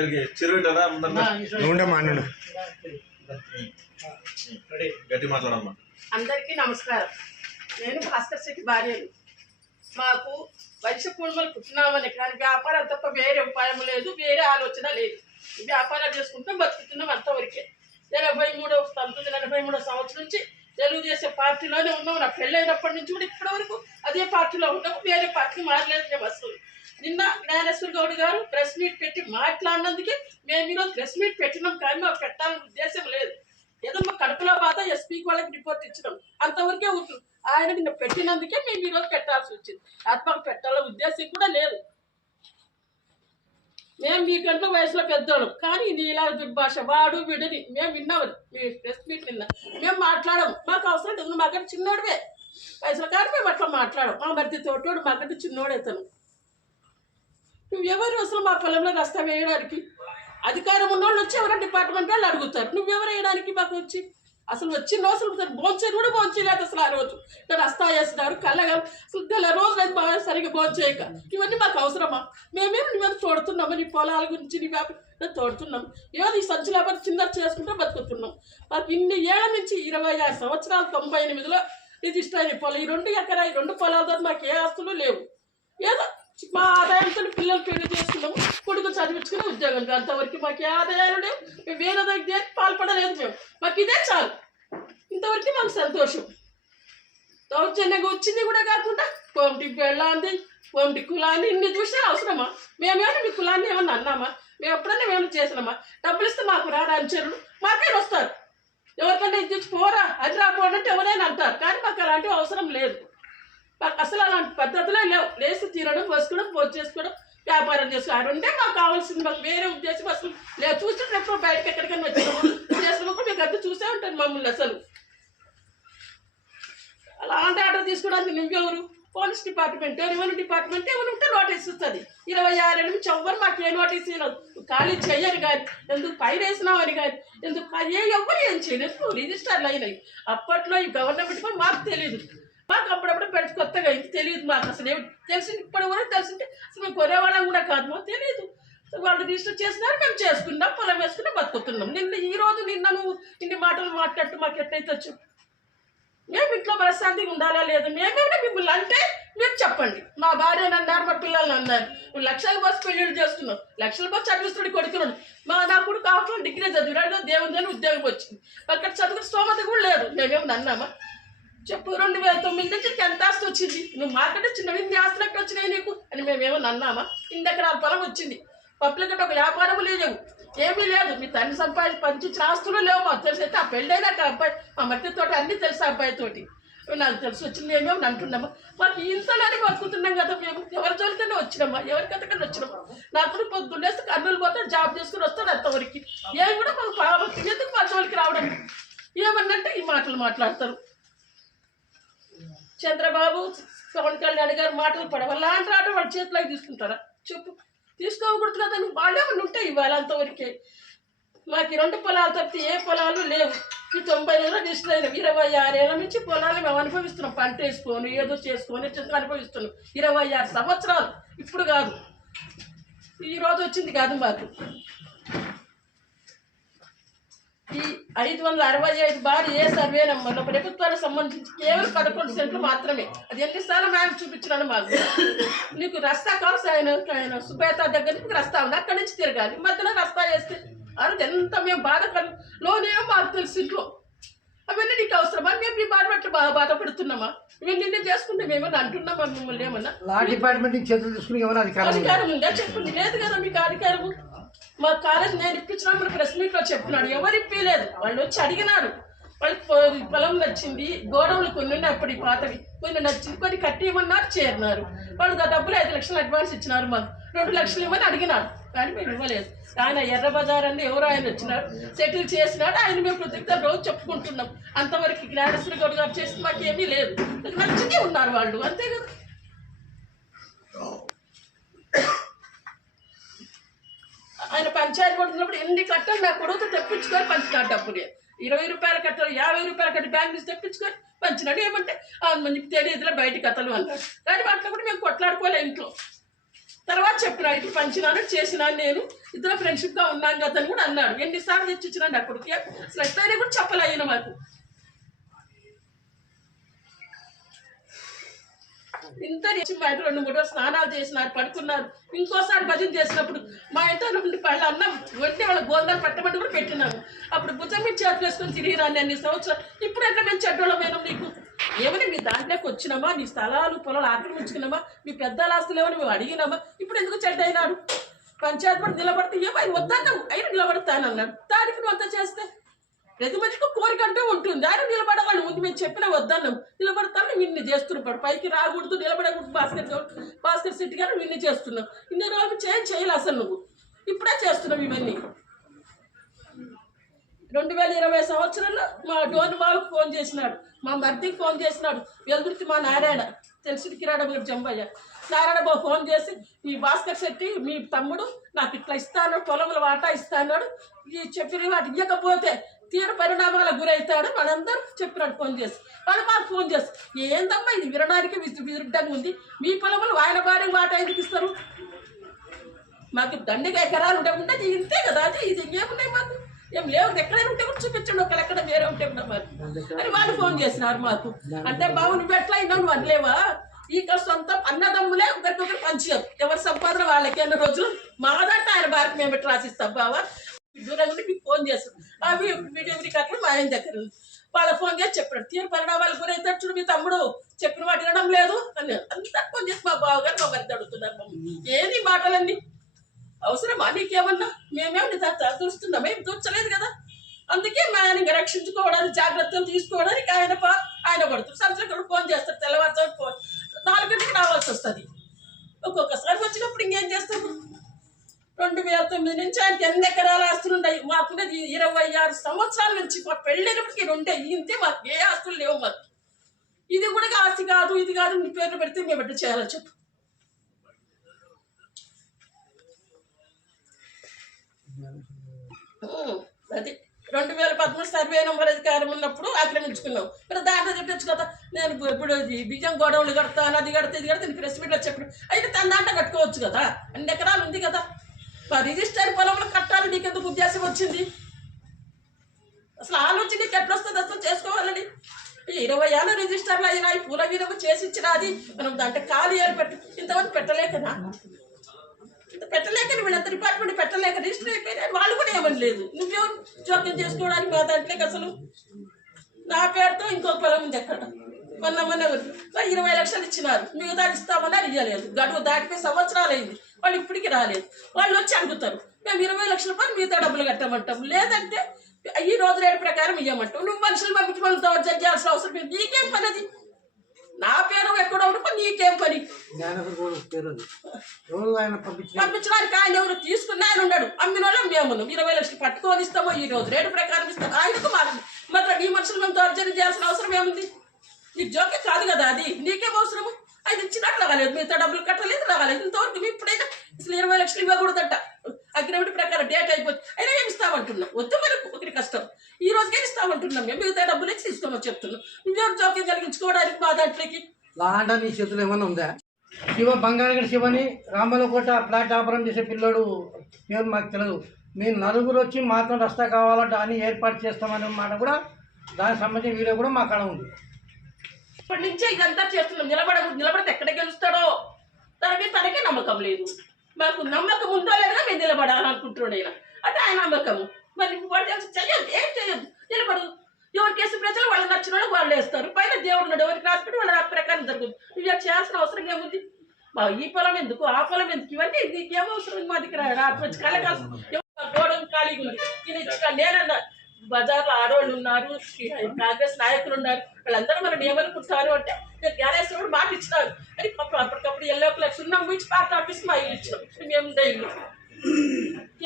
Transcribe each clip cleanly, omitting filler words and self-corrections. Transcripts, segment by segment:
ఇక్కడికి చెరువుటదా గట్టి మాట్లాడమ్మా. అందరికీ నమస్కారం. నేను భాస్కర్ శెట్టి భార్యను. మాకు వైశ్య కుటుంబాలు పుట్టినామని కానీ వ్యాపారం తప్ప వేరే ఉపాయం లేదు, వేరే ఆలోచన లేదు. వ్యాపారం చేసుకుంటాం, బతుకుతున్నాం అంతవరకే. 1983 సంవత్సరం నుంచి తెలుగుదేశం పార్టీలోనే ఉన్నాం. నా పెళ్ళైనప్పటి నుంచి కూడా ఇప్పటి వరకు అదే పార్టీలో ఉన్నాము, వేరే పార్టీ మారలేదు మేము అసలు. నిన్న జ్ఞానేశ్వర్ గౌడ్ గారు ప్రెస్ మీట్ పెట్టి మాట్లాడినందుకే మేము ఈరోజు ప్రెస్ మీట్ పెట్టినాం, కానీ మాకు పెట్టాలని ఉద్దేశం లేదు. ఏదో మా కడుపులో బాధ ఎస్పీకి వాళ్ళకి రిపోర్ట్ ఇచ్చినాం, అంతవరకే ఉంటుంది. ఆయన నిన్న పెట్టినందుకే మేము ఈరోజు పెట్టాల్సి వచ్చింది. ఆత్మకు పెట్టాలనే ఉద్దేశం కూడా లేదు. మేము మీ గంటల వయసులో పెద్దోళ్ళం, కానీ ఇది ఇలా దుర్భాష వాడు వీడని మేము విన్నామని మీ ప్రెస్ మీట్ నిన్న మేము మాట్లాడము. మాకు అవసరం లేదు, మాకంటే చిన్నోడివే వయసులో, కానీ మేము అట్లా మాట్లాడము. మా మధ్య తోటోడు మాకంటే చిన్నోడైతాను. నువ్వెవరు అసలు మా పొలంలో రస్తా వేయడానికి? అధికారం ఉన్నోళ్ళు వచ్చి ఎవరైనా డిపార్ట్మెంట్ వాళ్ళు అడుగుతారు, నువ్వెవరు వేయడానికి మాకు వచ్చి? అసలు వచ్చిన రోజులు భోంచేది కూడా భోంచేయలేదు అసలు. ఆ రోజు రస్తా వేస్తున్నారు కళ్ళగా, అసలు నెల రోజులు అయితే బాగా సరిగ్గా భోంచేయక. ఇవన్నీ మాకు అవసరమా? మేమేమో నువ్వేదో తోడుతున్నాము, నీ పొలాల గురించి నీ వ్యాపారం తోడుతున్నాం. ఏదో ఈ సంచుల వ్యాపారం చిన్న చేసుకుంటే బతుకుతున్నాం. మాకు ఇన్ని ఏళ్ల నుంచి 26 సంవత్సరాలు 98లో రిజిస్టర్ అయిన పొలం. ఈ 2 ఎకరా 2 పొలాలతో మాకు ఏ ఆస్తులు లేవు. ఏదో మా ఆదాయంతో పిల్లలు పెళ్లి చేసుకున్నాము, కొడుకు చదివించుకుని ఉద్యోగం. అంతవరకు మాకు ఏ ఆదాయాలు లేవు, మేము వేరే దగ్గర పాల్పడలేదు. మేము మాకు ఇదే చాలు, ఇంతవరకు మాకు సంతోషం. దౌర్జన్యంగా వచ్చింది కూడా కాకుండా కోమిటి పెళ్ళాంది, కోమిటి కులాన్ని ఇన్ని చూసినా అవసరమా? మేమేమైనా మీ కులాన్ని ఏమన్నా అన్నామా? మేము ఎప్పుడన్నా ఏమైనా చేసినామా? డబ్బులు ఇస్తే మాకు రారా అంచరులు మాకే వస్తారు. ఎవరికన్నా ఇది పోరా అది రాకపోవడంటే ఎవరైనా అంటారు, కానీ మాకు అలాంటివి అవసరం లేదు. మాకు అసలు అలాంటి పద్ధతులే లేవు. లేచి తినడం, పోసుకోవడం, పోజు చేసుకోవడం, వ్యాపారం చేసుకోవడం అంటే మాకు కావాల్సింది. మాకు వేరే ఉద్దేశం అసలు లేదు. చూసినప్పుడు బయటకు ఎక్కడికైనా వచ్చినాము చేసినప్పుడు మీకు అంతా చూసే ఉంటుంది మమ్మల్ని. అసలు అలాంటి ఆర్డర్ తీసుకోవడానికి నువ్వెవరు? పోలీస్ డిపార్ట్మెంట్, రెవెన్యూ డిపార్ట్మెంట్ ఏమైనా ఉంటే నోటీస్ ఇస్తుంది. 26 నుంచి ఎవ్వరు మాకు ఏ నోటీస్ ఇవ్వలేదు. ఖాళీ చెయ్యరు కానీ, ఎందుకు పైన వేసినామని కానీ, ఎందుకు ఎవ్వరు ఏం చేయలేదు. రిజిస్టర్లు అయినాయి. అప్పట్లో ఈ గవర్నమెంట్ కూడా మాకు తెలియదు. మాకు అప్పుడప్పుడు పెట్టి కొత్తగా ఇది తెలియదు. మాకు అసలు ఏమి తెలిసి ఇప్పటి వరకు తెలిసింటే అసలు మేము కొనేవాళ్ళం కూడా కాదు, మాకు తెలియదు. వాళ్ళు రిజిస్టర్ చేసినారు, మేము చేసుకున్నాం, పొలం వేసుకుని బతుకుతున్నాం. నిన్న నువ్వు ఇన్ని మాటలు మాట్లాడుతూ మాకు ఎట్టయితే వచ్చు? మేము ఇంట్లో మనశ్శాంతిగా ఉండాలా లేదు? మేమేమైనా మిమ్మల్ని అంటే మీరు చెప్పండి. మా భార్యను అన్నారు, మా పిల్లల్ని అన్నారు. నువ్వు లక్షల పోసి పెళ్ళిళ్ళు చేస్తున్నావు, లక్షల పోసి చదివిస్తున్నాడు కొడుకున్నాడు. నా కొడుకు కావట్లేదు, డిగ్రీ చదివినాడు, దేవుని ఉద్యోగం వచ్చింది. అక్కడ చదువు స్తోమత కూడా లేదు. మేమేమన్నా అన్నామా? చెప్పు. 2009 నుంచి ఎంత ఆస్తి వచ్చింది? నువ్వు మాకంటే చిన్న ఇన్ని ఆస్తులు ఎక్కడ వచ్చినాయి నీకు అని మేమేమన్నా అన్నామా? 2 ఎకరాల పొలం వచ్చింది. పప్పులకి ఒక వ్యాపారం లేవు, ఏమీ లేదు. మీ తండ్రి పంచించిన ఆస్తులు లేవు మాకు తెలిసి. అయితే ఆ పెళ్ళైనా అబ్బాయి మా మధ్యతోటి అన్నీ తెలుసు. అబ్బాయితోటి నాకు తెలిసి వచ్చింది ఏమేమి అంటున్నామా? మాకు ఇంతలోనే బతుకుతున్నాం కదా. మేము ఎవరి జోలికైనా వచ్చినామా? ఎవరికైనా వచ్చినామా? నాకు పొద్దున్నేస్తే కర్నూలు పోతే జాబ్ చేసుకుని వస్తాడు. అంతవరకు ఏమి కూడా మాకు ఎందుకు మా జోలికి రావడం? ఏమన్నంటే ఈ మాటలు మాట్లాడతారు. చంద్రబాబు, పవన్ కళ్యాణ్ గారు మాటలు పడవ లాంటి ఆట వాళ్ళ చేతిలోకి తీసుకుంటారా? చెప్పు. తీసుకోకూడదు కదా. వాళ్ళేమన్నా ఉంటే ఇవ్వాలి అంతవరకే. మాకు 2 పొలాలు తప్పితే ఏ పొలాలు లేవు. ఈ 90 ఏళ్ళు రిజిస్టర్ అయినాం. 26 ఏళ్ళ నుంచి పొలాలు మేము అనుభవిస్తున్నాం. పంట వేసుకొని ఏదో చేసుకొని అనుభవిస్తున్నాం. 26 సంవత్సరాలు. ఇప్పుడు కాదు, ఈరోజు వచ్చింది కాదు మాకు. ఈ 565 బార్ ఏ సర్వే నెంబర్లో ప్రభుత్వానికి సంబంధించి కేవలం 11 సెంట్లు మాత్రమే. అది ఎన్నిసార్లు మేము చూపించినాను. మాకు నీకు రస్తా కావాల్సి ఆయన సుబేత దగ్గర నుంచి రస్తా ఉంది, అక్కడి నుంచి తిరగాలి. మధ్యలో రస్తా వేస్తే అది ఎంత మేము బాధలోనేమో మాకు తెలుసు. ఇంట్లో అవన్నీ నీకు అవసరమా? మేము మీ బాధ బట్టి బాధపడుతున్నామా? మేము నిన్నే చేసుకుంటే మేమన్నా అంటున్నామా? మిమ్మల్ని ఏమన్నా అధికారం ఉందా? చెప్పండి. లేదు కదా మీకు అధికారము. మా కాలేజ్ నేను ఇప్పించినా మన ప్రెస్ మీట్లో చెప్తున్నాడు. ఎవరు ఇప్పలేదు. వాళ్ళు వచ్చి అడిగినాడు. వాళ్ళకి పొలం నచ్చింది, గోడౌన్లు కొన్ని ఉన్నాయి అప్పుడు పాతవి, కొన్ని నచ్చింది, కొన్ని కట్టియమన్నారు, చేరినారు. వాళ్ళు డబ్బులు 5 లక్షలు అడ్వాన్స్ ఇచ్చినారు. మాకు 2 లక్షలు ఇవ్వని అడిగినాడు, కానీ మేము ఇవ్వలేదు. ఆయన ఎర్ర బజార్ అని ఎవరో ఆయన వచ్చినాడు, సెటిల్ చేసినాడు. ఆయన మేము కృతజ్ఞతలు రోజు చెప్పుకుంటున్నాం. అంతవరకు జ్ఞానేశ్వర్ గౌడ్ గారు చేసి మాకు ఏమీ లేదు. నచ్చింది ఉన్నారు వాళ్ళు, అంతే కదా. ఆయన పంచాయతీ కొడుతున్నప్పుడు ఎన్ని కట్టలు నా కొడుకు తెప్పించుకొని పంచినాడు. డబ్బులు 20 రూపాయల కట్టలు, 50 రూపాయల కట్ట బ్యాంక్ నుంచి తెప్పించుకొని పంచినాడు. ఏమంటే మందికి తెలియదులే బయట కథలు అన్నాడు. కానీ వాటిలో కూడా మేము కొట్లాడుకోలే ఇంట్లో. తర్వాత చెప్పినాడు ఇటు పంచినాను చేసినాను, నేను ఇద్దరు ఫ్రెండ్షిప్గా ఉన్నాను కదా అని కూడా అన్నాడు. ఎన్నిసార్లు తెచ్చి ఇచ్చినాడు అక్కడికి, అసలు ఎట్లయినా కూడా చెప్పలేను మాకు. ఇంత మా ఇంట్లో 2-3 రోజులు స్నానాలు చేసినారు, పడుకున్నారు. ఇంకోసారి భజన చేసినప్పుడు మా ఇంట్లో నుండి పళ్ళ అన్నం వెంటనే వాళ్ళ గోందాలు పట్టబడి కూడా పెట్టినాము. అప్పుడు భుజం మీద చేతులు వేసుకొని తిరిగిరాన్ని అన్ని సంవత్సరాలు. ఇప్పుడు ఎట్లా మేము చెడ్డోళ్ళమైనా నీకు ఏమని మీ దాంట్లోకి వచ్చినామా, నీ స్థలాలు పొలాలు ఆక్రమించుకున్నామా, మీ పెద్దల ఆస్తులు ఏమని మేము అడిగినామా, ఇప్పుడు ఎందుకు చెడ్డ అయినాడు? పంచాయతీ పడి నిలబడితే ఏమో ఆయన వద్దన్నావు, ఆయన నిలబడతానన్నాడు. దానికి నువ్వు అంతా చేస్తే ప్రతి మనిషికి కోరిక అంటూ ఉంటుంది. ఆయన నిలబడవాళ్ళు ముందు మేము చెప్పినా వద్దన్నాం, నిలబడతాను ఇన్ని చేస్తున్నాడు, పైకి రాకూడదు, నిలబడకూడదు, భాస్కర్ శెట్టి గారు ఇన్ని చేస్తున్నావు. ఇన్ని రోజులు చేయాలి అసలు నువ్వు, ఇప్పుడే చేస్తున్నావు ఇవన్నీ. 2020 సంవత్సరంలో మా డోన్ బాబుకి ఫోన్ చేసినాడు, మా మర్దికి ఫోన్ చేసినాడు, వెలుగుర్తి మా నారాయణ తెలిసి కిరాడ మీరు జంబయ్య నారాయణ బాబు ఫోన్ చేసి, మీ భాస్కర్ శెట్టి మీ తమ్ముడు నాకు ఇట్లా ఇస్తాను, పొలంలో వాటా ఇస్తాడు, ఈ చెప్పిన వాటి ఇవ్వకపోతే తీవ్ర పరిణామాలకు గురవుతాడు వాళ్ళందరూ చెప్పినాడు ఫోన్ చేసి. వాళ్ళు మాకు ఫోన్ చేసి, ఏందమ్మా ఇది వినడానికి విరుద్ధంగా ఉంది, మీ పొలంలో ఆయన భార్య వాటా ఎందుకు ఇస్తారు, మాకు దండిగా ఎకరాలు ఉండకుండా ఇంతే కదా, అది ఇది ఏమున్నాయి మాకు ఏం లేవు, ఎక్కడైనా ఉంటే కూడా చూపించండి, ఒకళ్ళు ఎక్కడ వేరే ఉంటే కూడా మాకు అని వాళ్ళు ఫోన్ చేసినారు మాకు. అంటే బాబు నువ్వు ఎట్లా అయినా నువ్వు అనలేవా, ఇక సొంత అన్నదమ్ములే ఒకరికొకరు పంచారు, ఎవరి సంపాదన వాళ్ళకి అన్న రోజులు మాదంటే ఆయన భారత మేము ఎట్లా రాసిస్తాం బావా, దూరంగా మీకు ఫోన్ చేస్తాం అవి వీడియో అక్కడ మా ఆయన దగ్గర వాళ్ళ ఫోన్ చేసి చెప్పాడు, తీరు పరిణామాలు గురైతే చూడు మీ తమ్ముడు చెప్పిన వాటి వినడం లేదు అని అంతా ఫోన్ చేసి మా బావగారు మా మరిది అడుగుతున్నారు. ఏంది మాటలన్నీ అవసరమా నీకేమన్నా, మేమేమి చూస్తున్నాం, ఏం తూర్చలేదు కదా. అందుకే మా ఆయన ఇంకా రక్షించుకోవడానికి జాగ్రత్తలు తీసుకోవడానికి ఆయన పడుతుంది. సంవత్సరం ఫోన్ చేస్తారు, తెల్లవారుతో ఫోన్ 4 గంటలకు రావాల్సి వస్తుంది. ఒక్కొక్కసారి వచ్చినప్పుడు ఇంకేం చేస్తాము. 2009 నుంచి ఆయనకి 8 ఎకరాల ఆస్తులు ఉన్నాయి, మాకున్నది 26 సంవత్సరాల నుంచి. మా పెళ్ళైనప్పటికీ 2 ఇంతే, మాకు ఏ ఆస్తులు లేవు మాకు. ఇది కూడా ఆస్తి కాదు, ఇది కాదు, మీ పేర్లు పెడితే మేము ఎట్లా చేయాలో చెప్పు. అది 2013 సర్వే నెంబర్ అధికారం ఉన్నప్పుడు ఆక్రమించుకున్నాం. మరి దాంట్లో చెప్పచ్చు కదా, నేను ఇప్పుడు బియ్యం గోడౌన్లు కడతాను, అది కడితే ఇది కడితే ప్రెస్ మీట్లో చెప్పాడు, అయితే తన దాంట్లో కట్టుకోవచ్చు కదా, 2 ఎకరాలు ఉంది కదా. రిజిస్టర్ పొలంలో కట్టాలి, నీకెందుకు ఉద్దేశం వచ్చింది, అసలు ఆలోచన నీకు ఎట్లా వస్తుంది అసలు చేసుకోవాలని. 20 ఏళ్ళ రిజిస్టర్లు అయినా పూల వీరము చేసి ఇచ్చినది, మనం దాంట్లో ఖాళీ పెట్టు ఇంతవరకు పెట్టలేకనా, పెట్టలేక వీళ్ళంత డిపార్ట్మెంట్ పెట్టలేక రిజిస్టర్ అయిపోయినా వాళ్ళు కూడా ఏమని లేదు. నువ్వేం జోక్యం చేసుకోవడానికి మా దాంట్లోకి అసలు నా పేరుతో ఇంకో పొలం ఉంది అక్కడ, మొన్న 20 లక్షలు ఇచ్చినారు, మిగతా ఇస్తామని ఇవ్వలేదు. గడువు దాటిపోయి సంవత్సరాలు అయింది, వాళ్ళు ఇప్పటికీ రాలేదు. వాళ్ళు వచ్చి అడుగుతారు, మేము 20 లక్షల రూపాయలు మిగతా డబ్బులు కట్టమంటాం, లేదంటే ఈ రోజు రేటు ప్రకారం ఇవ్వమంటాం. నువ్వు మనుషులు పంపించి మనం దౌర్జన్యం చేయాల్సిన అవసరం లేదు, నీకేం పని అది, నా పేరు ఎక్కడ ఉంటే నీకేం పని. పంపించడానికి ఆయన ఎవరు తీసుకున్న ఆయన ఉన్నాడు, అమ్మిన వాళ్ళు మేము 20 లక్షలు పట్టుకొని ఇస్తామో ఈ రోజు రేటు ప్రకారం ఇస్తాం, ఆయనకు మాత్రం నీ మనుషులు మేము దౌర్జన్యం చేయాల్సిన అవసరం ఏముంది, నీకు జోక్యం కాదు కదా అది, నీకేం అవసరము. ఆయన ఇచ్చినట్లు రాలేదు, మిగతా డబ్బులు కట్టలేదు, రాలేదు. ఇంతవరకు ఇప్పుడైనా అసలు 20 లక్షలు ఇవ్వకూడదంట, అగ్రిమెంట్ ప్రకారం డేట్ అయిపోతుంది, అయినా ఏమి ఇస్తామంటున్నాం, వద్దు మనకు ఒకటి కష్టం, ఈ రోజుకే ఇస్తామంటున్నాం మేము, మిగతా డబ్బులు ఇచ్చి తీసుకోమని చెప్తున్నాం. నువ్వేం జోక్యం కలిగించుకోవడానికి మా దాంట్లోకి లాండా నీ చేతులు ఏమైనా ఉందా? శివ బంగారగడి శివని రామలకోట ఫ్లాట్ వ్యాపారం చేసే పిల్లడు పేరు మాకు తెలియదు, మీరు నలుగురు వచ్చి మాత్రం రస్తా కావాలంటే అని ఏర్పాటు చేస్తామనే మాట కూడా, దానికి సంబంధించిన వీడియో కూడా మా కాడ ఉంది. ఇప్పటి నుంచే ఇదంతా చేస్తున్నాం, నిలబడితే ఎక్కడ గెలుస్తాడో తనకే నమ్మకం లేదు. మాకు నమ్మకం ఉందో లేదా మేము నిలబడాలనుకుంటున్నాడు ఆయన, అంటే ఆయన నమ్మకము. మరి వాడు చెయ్యదు, ఏం చేయొద్దు, నిలబడదు. ఎవరి కేసు ప్రజలు వాళ్ళు నచ్చిన వాళ్ళు వాళ్ళు వేస్తారు, పైన దేవుడు ఉన్నాడు, ఎవరికి రాసిపెట్టి వాళ్ళ ప్రకారం జరుగుతుంది. నువ్వు చేయాల్సిన అవసరం ఏముంది, మా ఈ పొలం ఎందుకు ఆ పొలం ఎందుకు, ఇవన్నీ నీకు ఏమవసరం. మా దగ్గర రాత్రి కలగాల్సి గోడౌన్ ఖాళీగా ఉంది, ఇది నేనన్నా బజార్లో ఆడవాళ్ళు ఉన్నారు, కాంగ్రెస్ నాయకులు ఉన్నారు, వాళ్ళందరూ మనం ఏమనుకుంటారు అంటే మీరు జ్ఞానేశ్వరుడు మాట ఇచ్చినారు అని అప్పటికప్పుడు ఎల్లో కలర్ సున్నం గురించి పార్టీ ఆఫీస్ మా ఇల్లు ఇచ్చినాం. మేముండే ఇల్లు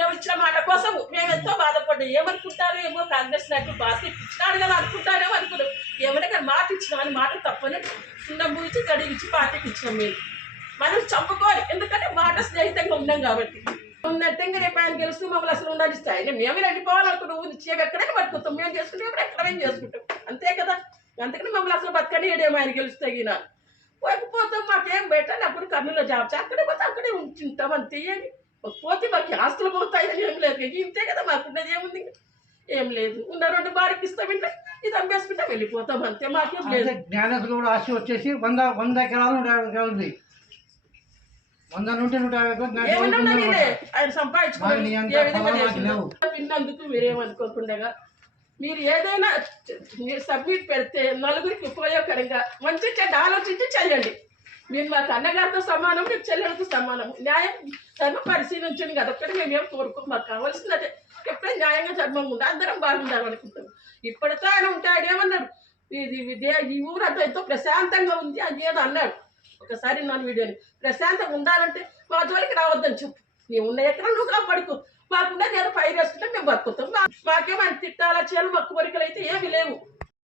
ఎవరు ఇచ్చిన మాట కోసం మేము ఎంతో బాధపడ్డాం. ఏమనుకుంటారు ఏమో, కాంగ్రెస్ నాయకులు బాస్కెట్ ఇచ్చినాడు కదా అనుకుంటారేమో అనుకున్నాం. ఏమైనా కానీ మాట ఇచ్చినాం అని మాట తప్పని సున్నం గురించి గడిగిచ్చి పార్టీకి ఇచ్చినాం. మేము మనం చంపుకోవాలి, ఎందుకంటే మాట స్నేహితంగా ఉన్నాం కాబట్టి. ఉన్నట్టంగా రేపు ఆయన గెలుస్తూ మమ్మల్ని అసలు ఉండాలిస్తాయి, మేమే రెడ్డిపోవాలనుకున్నాం. ఊరి ఎక్కడైనా బతుకుతాం, మేము చేసుకుంటాం, ఎక్కడైనా చేసుకుంటాం, అంతే కదా. అందుకని మమ్మల్ని అసలు బతకనియడేమో ఆయన గెలుస్తాయి. పోకపోతే మాకేం పెట్టాలి అప్పుడు కర్నూలులో జాబ్ అక్కడే పోతే అక్కడే ఉంటుంటాం అంతే ఏమి పోతే మాకు ఆస్తులు పోతాయని ఏం లేదు ఇంతే కదా మాకున్నది ఏముంది ఏం లేదు ఉన్న 2 బాడికి ఇస్తామంటే ఇది అమ్మేసుకుంటే వెళ్ళిపోతాం అంతే మాకేం లేదు. జ్ఞానేశ్వర కూడా ఆస్తి వచ్చేసి 100 ఎకరాలు 150 ఎకరాలు ఉంది. 100 నుండి 150 ఏమన్నా ఎకరాలు ఆయన సంపాదించుకున్నందుకు మీరేమనుకోకుండా మీరు ఏదైనా మీరు సబ్మిట్ పెడితే నలుగురికి ఉపయోగకరంగా మంచి చెడ్డ ఆలోచించి చెయ్యండి. మీరు మాకు అన్నగారితో సమానం, మీకు చెల్లెలతో సమానం. న్యాయం ధర్మ పరిశీలించండి కదా, ఒక్కటి మేమేం కోరుకో, మాకు కావాల్సింది అదే. ఎప్పుడైనా న్యాయంగా ధర్మంగా ఉంటే అందరం బాగుండాలనుకుంటాం. ఇప్పటితో ఆయన ఉంటాడు ఏమన్నాడు, ఈ ఊరంతా ఎంతో ప్రశాంతంగా ఉంది అది ఏదో అన్నాడు ఒకసారి నన్ను వీడియోని. ప్రశాంతంగా ఉండాలంటే మా జోలికి రావద్దని చెప్పు, నీవు ఉన్న ఎకరం నువ్వు కాపాడుకో, మాకుండా నేను పైరు వేసుకుంటే మేము బతుకుతాం. మాకేమైనా తిట్టాలా చేయాలి, మా కోరికలు అయితే ఏమి లేవు.